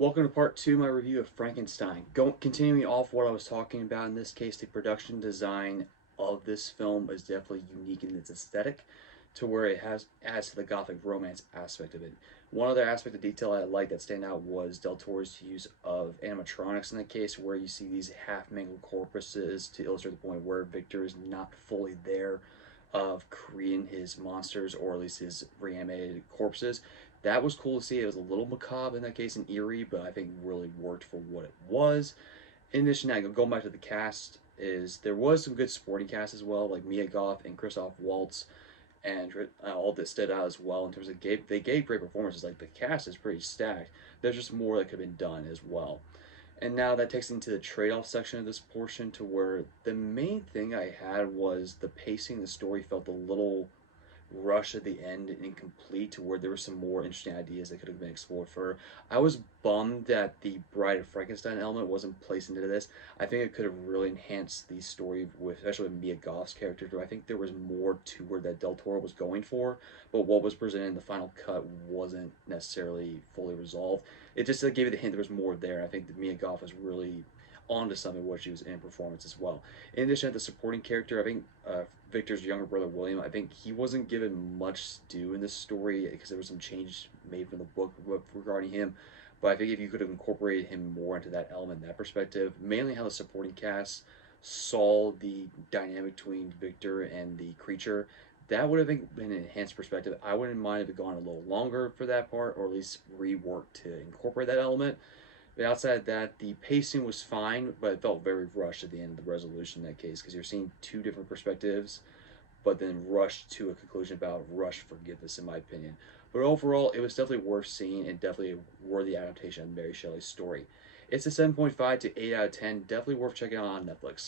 Welcome to part two of my review of Frankenstein. Continuing off what I was talking about, in this case, the production design of this film is definitely unique in its aesthetic to where it has adds to the gothic romance aspect of it. One other aspect of detail I like that stand out was Del Toro's use of animatronics in the case where you see these half-mangled corpses to illustrate the point where Victor is not fully there of creating his monsters or at least his reanimated corpses. That was cool to see. It was a little macabre in that case and eerie, but I think really worked for what it was. In addition to that, going back to the cast, is there was some good supporting cast as well, like Mia Goth and Christoph Waltz, and all this stood out as well in terms of they gave great performances. Like the cast is pretty stacked. There's just more that could have been done as well. And now that takes into the trade-off section of this portion to where the main thing I had was the pacing of the story felt a little rush at the end and incomplete to where there were some more interesting ideas that could have been explored further. I was bummed that the Bride of Frankenstein element wasn't placed into this. I think it could have really enhanced the story with, especially with Mia Goth's character. I think there was more to where that Del Toro was going for, but what was presented in the final cut wasn't necessarily fully resolved. It just gave you the hint there was more there. I think that Mia Goth was really onto something what she was in performance as well. In addition to the supporting character, I think Victor's younger brother William, I think he wasn't given much due in this story because there was some change made from the book regarding him. But I think if you could have incorporated him more into that element, that perspective, mainly how the supporting cast saw the dynamic between Victor and the creature, that would have been an enhanced perspective. I wouldn't mind if it gone a little longer for that part, or at least reworked to incorporate that element. But outside of that, the pacing was fine, but it felt very rushed at the end of the resolution in that case because you're seeing two different perspectives, but then rushed to a conclusion about rushed forgiveness, in my opinion. But overall, it was definitely worth seeing and definitely a worthy adaptation of Mary Shelley's story. It's a 7.5 to 8 out of 10, definitely worth checking out on Netflix.